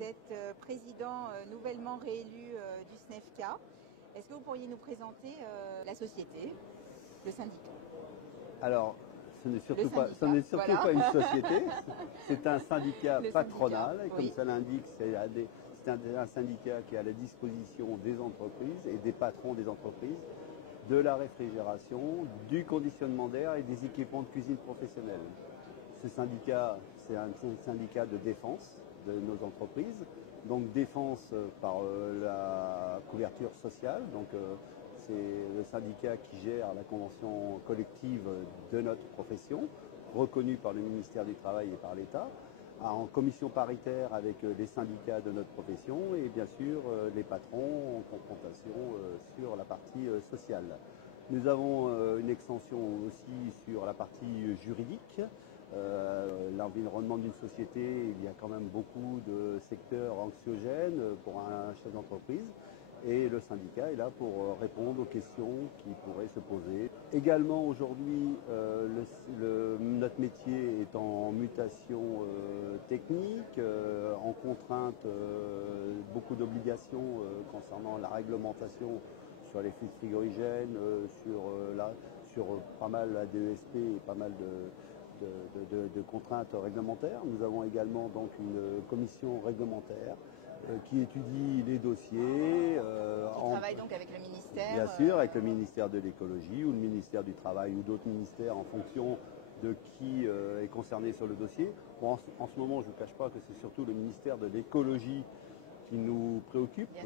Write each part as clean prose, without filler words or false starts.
Vous êtes président nouvellement réélu du SNEFCA. Est-ce que vous pourriez nous présenter la société, le syndicat? Alors, ce n'est surtout, syndicat, pas une société, c'est un syndicat patronal, syndicat, et comme oui. ça l'indique, c'est un syndicat qui est à la disposition des entreprises et des patrons des entreprises, de la réfrigération, du conditionnement d'air et des équipements de cuisine professionnelle. Ce syndicat, c'est un syndicat de défense de nos entreprises, donc défense par la couverture sociale, donc c'est le syndicat qui gère la convention collective de notre profession, reconnue par le ministère du Travail et par l'État, en commission paritaire avec les syndicats de notre profession et bien sûr les patrons en confrontation sur la partie sociale. Nous avons une extension aussi sur la partie juridique. L'environnement d'une société, il y a quand même beaucoup de secteurs anxiogènes pour un chef d'entreprise. Et le syndicat est là pour répondre aux questions qui pourraient se poser. Également aujourd'hui, notre métier est en mutation technique, en contrainte, beaucoup d'obligations concernant la réglementation sur les fluides frigorigènes, sur pas mal la DESP et pas mal de contraintes réglementaires. Nous avons également donc une commission réglementaire qui étudie les dossiers. Qui travaille donc avec le ministère. Bien sûr, avec le ministère de l'écologie ou le ministère du travail ou d'autres ministères en fonction de qui est concerné sur le dossier. Bon, en ce moment, je ne vous cache pas que c'est surtout le ministère de l'écologie qui nous préoccupe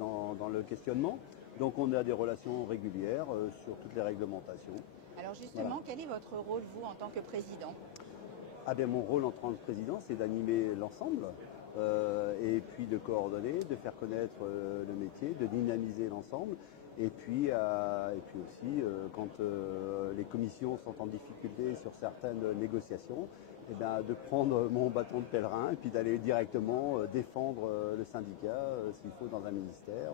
dans le questionnement. Donc on a des relations régulières sur toutes les réglementations. Alors justement, Quel est votre rôle, vous, en tant que président? Ah bien, mon rôle en tant que président, c'est d'animer l'ensemble. Et puis de coordonner, de faire connaître le métier, de dynamiser l'ensemble. Et puis aussi, quand les commissions sont en difficulté sur certaines négociations, eh bien, de prendre mon bâton de pèlerin et puis d'aller directement défendre le syndicat, s'il faut, dans un ministère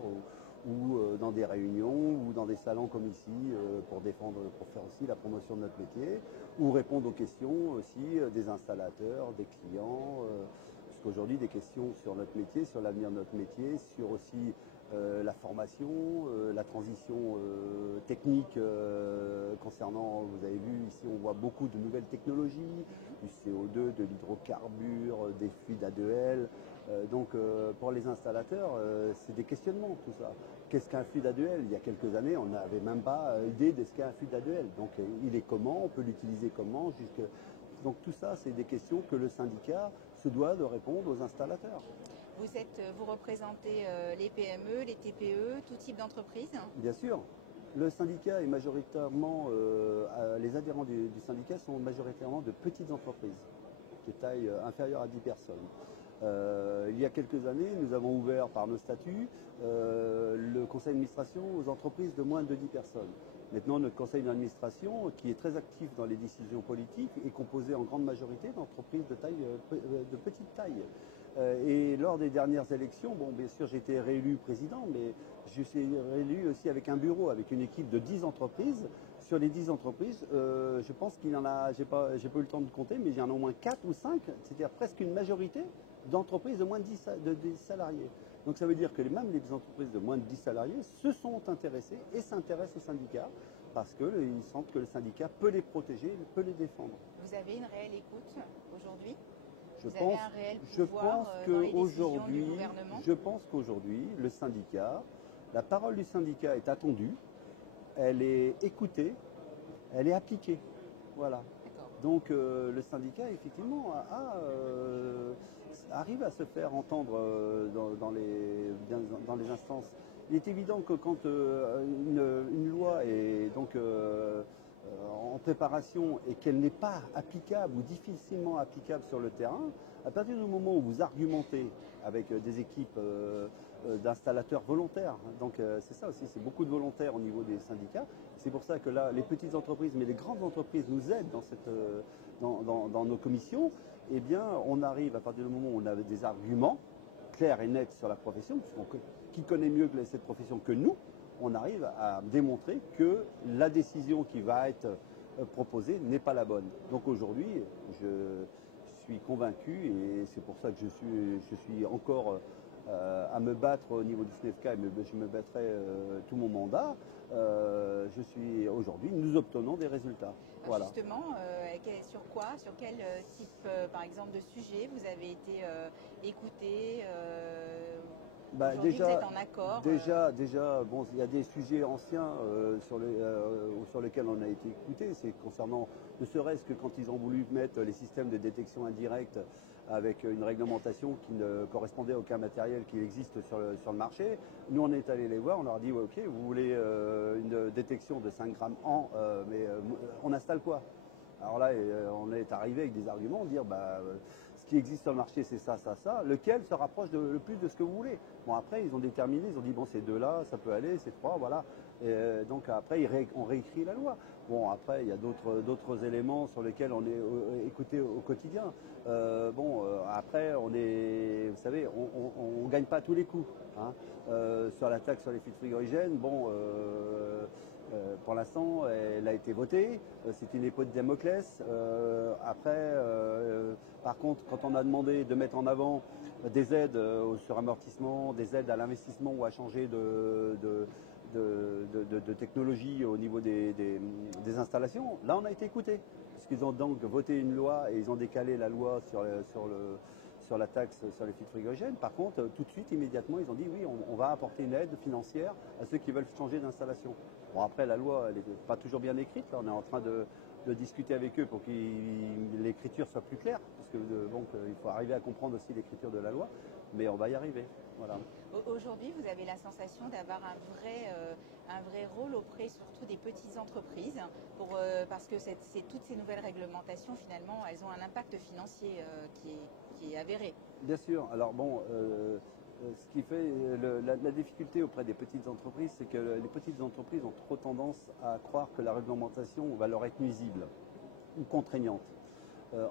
ou dans des réunions ou dans des salons comme ici pour faire aussi la promotion de notre métier ou répondre aux questions aussi des installateurs, des clients. Parce qu'aujourd'hui, des questions sur notre métier, sur l'avenir de notre métier, sur aussi la formation, la transition technique concernant, vous avez vu ici, on voit beaucoup de nouvelles technologies, du CO2, de l'hydrocarbure, des fluides A2L. Donc pour les installateurs, c'est des questionnements tout ça. Qu'est-ce qu'un fluide A2L? Il y a quelques années, on n'avait même pas idée de ce qu'est un fluide A2L. Donc il est comment? On peut l'utiliser comment? Donc tout ça, c'est des questions que le syndicat se doit de répondre aux installateurs. Vous représentez les PME, les TPE, tout type d'entreprise? Bien sûr. Le syndicat est majoritairement, les adhérents du syndicat sont majoritairement de petites entreprises, de taille inférieure à 10 personnes. Il y a quelques années, nous avons ouvert par nos statuts le conseil d'administration aux entreprises de moins de 10 personnes. Maintenant, notre conseil d'administration, qui est très actif dans les décisions politiques, est composé en grande majorité d'entreprises de petite taille. Et lors des dernières élections, bon, bien sûr, j'ai été réélu président, mais je suis réélu aussi avec un bureau, avec une équipe de 10 entreprises. Sur les 10 entreprises, je pense qu'il y en a, j'ai pas eu le temps de compter, mais il y en a au moins 4 ou 5, c'est-à-dire presque une majorité d'entreprises de moins de 10 salariés. Donc ça veut dire que même les entreprises de moins de 10 salariés se sont intéressées et s'intéressent au syndicat parce qu'ils sentent que le syndicat peut les protéger, peut les défendre. Vous avez une réelle écoute aujourd'hui? Je pense qu'aujourd'hui, le syndicat, la parole du syndicat est attendue, elle est écoutée, elle est appliquée. Voilà. Donc le syndicat, effectivement, arrive à se faire entendre dans les instances. Il est évident que quand une loi est donc en préparation et qu'elle n'est pas applicable ou difficilement applicable sur le terrain, à partir du moment où vous argumentez avec des équipes d'installateurs volontaires, donc c'est ça aussi, c'est beaucoup de volontaires au niveau des syndicats. C'est pour ça que là, les petites entreprises, mais les grandes entreprises nous aident dans nos commissions. Eh bien, on arrive à partir du moment où on a des arguments clairs et nets sur la profession, qui connaît mieux cette profession que nous, on arrive à démontrer que la décision qui va être proposée n'est pas la bonne. Donc aujourd'hui, je suis convaincu, et c'est pour ça que je suis encore à me battre au niveau du SNEFCA, et je me battrai tout mon mandat. Aujourd'hui, nous obtenons des résultats. Voilà. Justement, sur quel type, par exemple, de sujet vous avez été écouté aujourd'hui, vous êtes en accord Déjà, bon, il y a des sujets anciens sur lesquels on a été écouté. C'est concernant, ne serait-ce que quand ils ont voulu mettre les systèmes de détection indirecte avec une réglementation qui ne correspondait à aucun matériel qui existe sur le marché. Nous, on est allé les voir, on leur a dit, ouais, ok, vous voulez une détection de 5 grammes an, mais on installe quoi? Alors là, on est arrivé avec des arguments, dire, ce qui existe sur le marché, c'est ça, ça, ça. Lequel se rapproche le plus de ce que vous voulez? Bon, après, ils ont déterminé, ils ont dit, bon, ces deux-là, ça peut aller, ces trois, voilà. Et donc après, on réécrit la loi. Bon, après, il y a d'autres éléments sur lesquels on est écouté au quotidien. Après, vous savez, on ne gagne pas à tous les coups. Hein. Sur la taxe sur les filtres frigorigènes, pour l'instant, elle a été votée. C'est une épée de Damoclès. Par contre, quand on a demandé de mettre en avant des aides au suramortissement, des aides à l'investissement ou à changer de technologie au niveau des installations, là on a été écoutés. Puisqu'ils ont donc voté une loi et ils ont décalé la loi sur la taxe sur les filtres frigorigènes. Par contre, tout de suite, immédiatement, ils ont dit oui, on va apporter une aide financière à ceux qui veulent changer d'installation. Bon, après, la loi, elle n'est pas toujours bien écrite. Là, on est en train de discuter avec eux pour que l'écriture soit plus claire. Parce que il faut arriver à comprendre aussi l'écriture de la loi. Mais on va y arriver. Voilà. Aujourd'hui, vous avez la sensation d'avoir un vrai rôle auprès surtout des petites entreprises, parce que toutes ces nouvelles réglementations, finalement, elles ont un impact financier qui est avéré. Bien sûr. Alors ce qui fait la difficulté auprès des petites entreprises, c'est que les petites entreprises ont trop tendance à croire que la réglementation va leur être nuisible ou contraignante.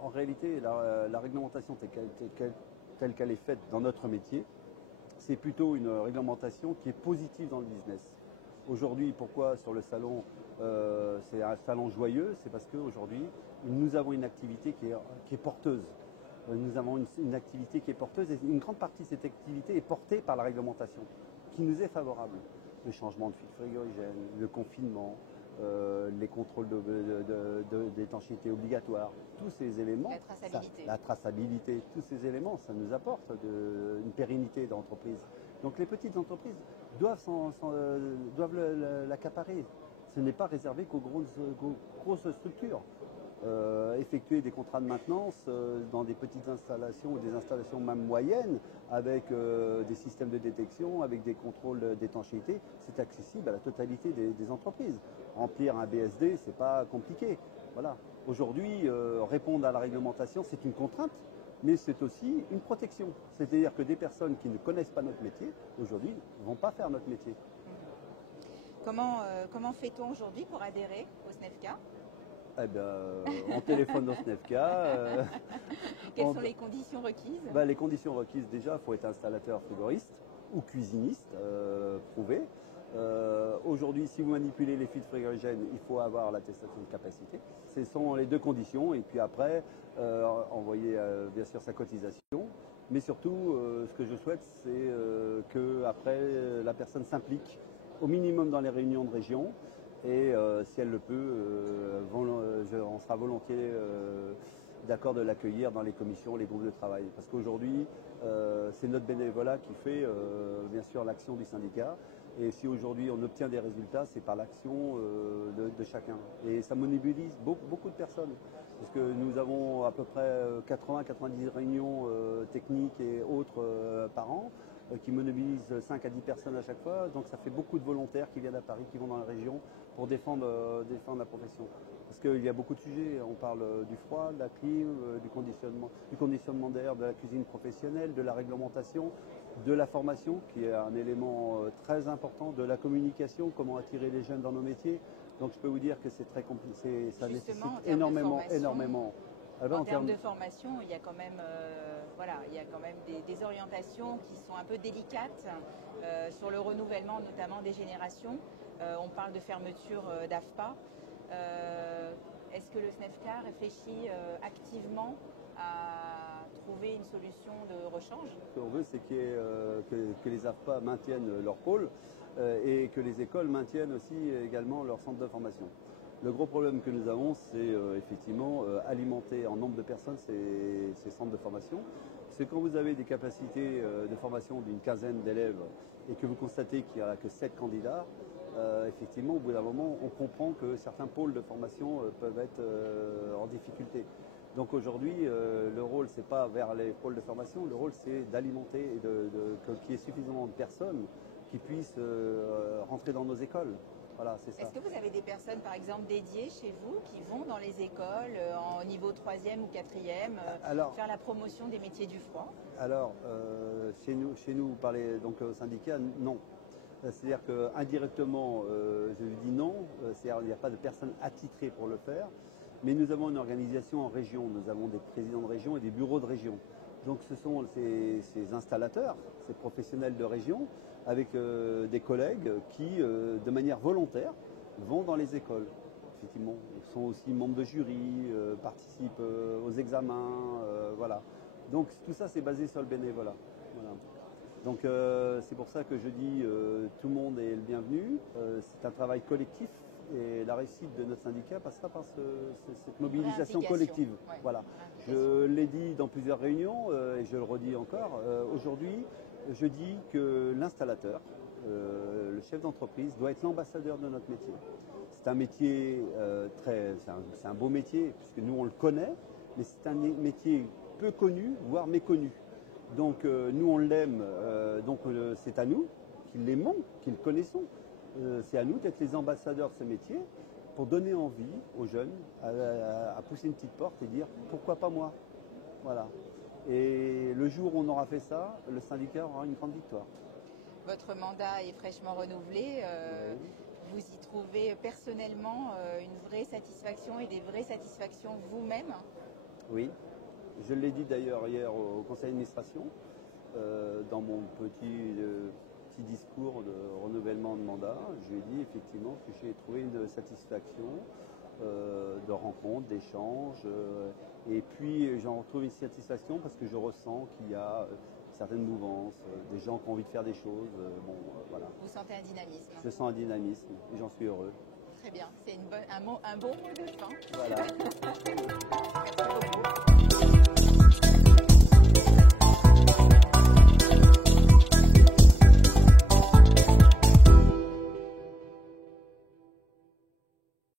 En réalité, la réglementation telle qu'elle est faite dans notre métier, c'est plutôt une réglementation qui est positive dans le business. Aujourd'hui, pourquoi sur le salon, c'est un salon joyeux? C'est parce qu'aujourd'hui, nous avons une activité qui est porteuse. Nous avons une activité qui est porteuse et une grande partie de cette activité est portée par la réglementation, qui nous est favorable. Le changement de filtre frigorigène, le confinement, les contrôles d'étanchéité obligatoires, tous ces éléments, la traçabilité, tous ces éléments, ça nous apporte une pérennité d'entreprise. Donc les petites entreprises doivent l'accaparer. Ce n'est pas réservé qu'aux grosses structures. Effectuer des contrats de maintenance dans des petites installations ou des installations même moyennes avec des systèmes de détection, avec des contrôles d'étanchéité, c'est accessible à la totalité des entreprises. Remplir un BSD, c'est pas compliqué. Voilà. Aujourd'hui, répondre à la réglementation, c'est une contrainte, mais c'est aussi une protection. C'est-à-dire que des personnes qui ne connaissent pas notre métier, aujourd'hui, ne vont pas faire notre métier. Comment fait-on aujourd'hui pour adhérer au SNEFCA? On téléphone au SNEFCA. Quelles sont les conditions requises? Les conditions requises, déjà, il faut être installateur frigoriste ou cuisiniste prouvé. Aujourd'hui, si vous manipulez les filtres frigorigènes, il faut avoir l'attestation de capacité. Ce sont les deux conditions. Et puis après, envoyer bien sûr sa cotisation. Mais surtout, ce que je souhaite, c'est que après la personne s'implique au minimum dans les réunions de région. Et si elle le peut, on sera volontiers d'accord de l'accueillir dans les commissions, les groupes de travail. Parce qu'aujourd'hui, c'est notre bénévolat qui fait bien sûr l'action du syndicat. Et si aujourd'hui on obtient des résultats, c'est par l'action de chacun. Et ça mobilise beaucoup de personnes. Parce que nous avons à peu près 80-90 réunions techniques et autres par an, qui mobilisent 5 à 10 personnes à chaque fois. Donc ça fait beaucoup de volontaires qui viennent à Paris, qui vont dans la région pour défendre la profession. Parce qu'il y a beaucoup de sujets. On parle du froid, de la clim, du conditionnement d'air, de la cuisine professionnelle, de la réglementation, de la formation, qui est un élément très important, de la communication, comment attirer les jeunes dans nos métiers. Donc je peux vous dire que c'est très compliqué, ça nécessite énormément. En termes de formation, il y a quand même, des orientations qui sont un peu délicates sur le renouvellement, notamment des générations. On parle de fermeture d'AFPA. Est-ce que le SNEFCA réfléchit activement à trouver une solution de rechange? Ce qu'on veut, c'est que les AFPA maintiennent leur pôle et que les écoles maintiennent aussi également leur centre de formation. Le gros problème que nous avons, c'est effectivement alimenter en nombre de personnes ces centres de formation. C'est quand vous avez des capacités de formation d'une quinzaine d'élèves et que vous constatez qu'il n'y a que 7 candidats, effectivement, au bout d'un moment, on comprend que certains pôles de formation peuvent être en difficulté. Donc aujourd'hui, le rôle, c'est pas vers les pôles de formation, le rôle, c'est d'alimenter et qu'il y ait suffisamment de personnes qui puissent rentrer dans nos écoles. Voilà, c'est ça. Est-ce que vous avez des personnes, par exemple, dédiées chez vous, qui vont dans les écoles en niveau 3e ou 4e, faire la promotion des métiers du froid? Alors, chez nous donc au syndicat, non. C'est-à-dire qu'indirectement, je dis non, c'est-à-dire qu'il n'y a pas de personnes attitrées pour le faire, mais nous avons une organisation en région, nous avons des présidents de région et des bureaux de région. Donc ce sont ces installateurs, ces professionnels de région, avec des collègues qui, de manière volontaire, vont dans les écoles. Effectivement, ils sont aussi membres de jury, participent aux examens, voilà. Donc tout ça, c'est basé sur le bénévolat. Voilà. Donc c'est pour ça que je dis tout le monde est le bienvenu. C'est un travail collectif et la réussite de notre syndicat passera par cette mobilisation collective. Ouais. Voilà. Je l'ai dit dans plusieurs réunions et je le redis encore. Aujourd'hui, je dis que l'installateur, le chef d'entreprise, doit être l'ambassadeur de notre métier. C'est un métier c'est un beau métier puisque nous on le connaît, mais c'est un métier peu connu, voire méconnu. Donc nous on l'aime, donc c'est à nous qui l'aimons, qui le connaissons. C'est à nous d'être les ambassadeurs de ce métier pour donner envie aux jeunes à pousser une petite porte et dire pourquoi pas moi. Voilà. Et le jour où on aura fait ça, le syndicat aura une grande victoire. Votre mandat est fraîchement renouvelé. Oui. Vous y trouvez personnellement une vraie satisfaction et des vraies satisfactions vous-même? Oui. Je l'ai dit d'ailleurs hier au conseil d'administration, dans mon petit discours de renouvellement de mandat. Je lui ai dit effectivement que j'ai trouvé une satisfaction de rencontres, d'échanges. Et puis j'en retrouve une satisfaction parce que je ressens qu'il y a certaines mouvances, des gens qui ont envie de faire des choses. Voilà. Vous sentez un dynamisme? Je sens un dynamisme et j'en suis heureux. Très bien, c'est un bon mot de fin. Voilà. Merci beaucoup.